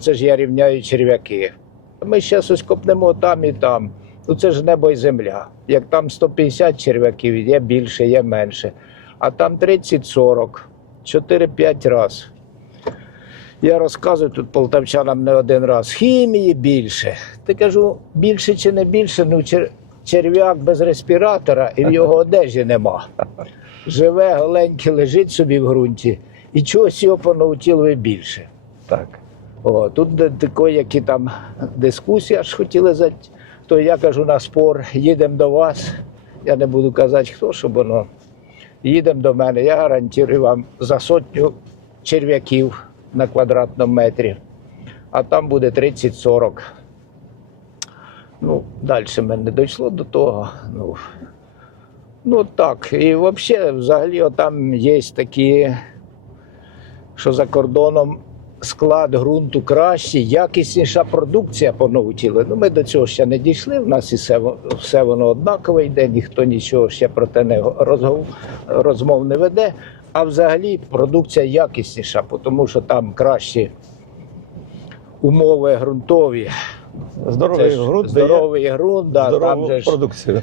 Це ж я рівняю черв'яки. Ми зараз ось копнемо там і там. Ну це ж небо і земля. Як там 150 черв'яків, є більше, є менше. А там 30-40, 4-5 раз. Я розказую тут полтавчанам не один раз. Хімії більше. Ти кажу, більше чи не більше, ну черв'як без респіратора і в його одежі нема. Живе, голенький, лежить собі в ґрунті, і чогось його понаутілує більше. Так. О, тут такої, які там дискусії аж хотіли за то я кажу на спор, їдемо до вас. Я не буду казати, хто, щоб воно. Їдемо до мене, я гарантую вам за сотню черв'яків на квадратному метрі, а там буде 30-40. Ну, далі мене не дійшло до того. Ну, ну так. І взагалі, взагалі, там є такі, що за кордоном склад ґрунту кращий, якісніша продукція понаутіли. Ну, ми до цього ще не дійшли. В нас і все, все воно однакове йде, ніхто нічого ще про те не розмов, розмов не веде. А взагалі продукція якісніша, тому що там кращі умови ґрунтові. Здоровий ґрунт здоровий ґрунт, да, там же ж продукцію.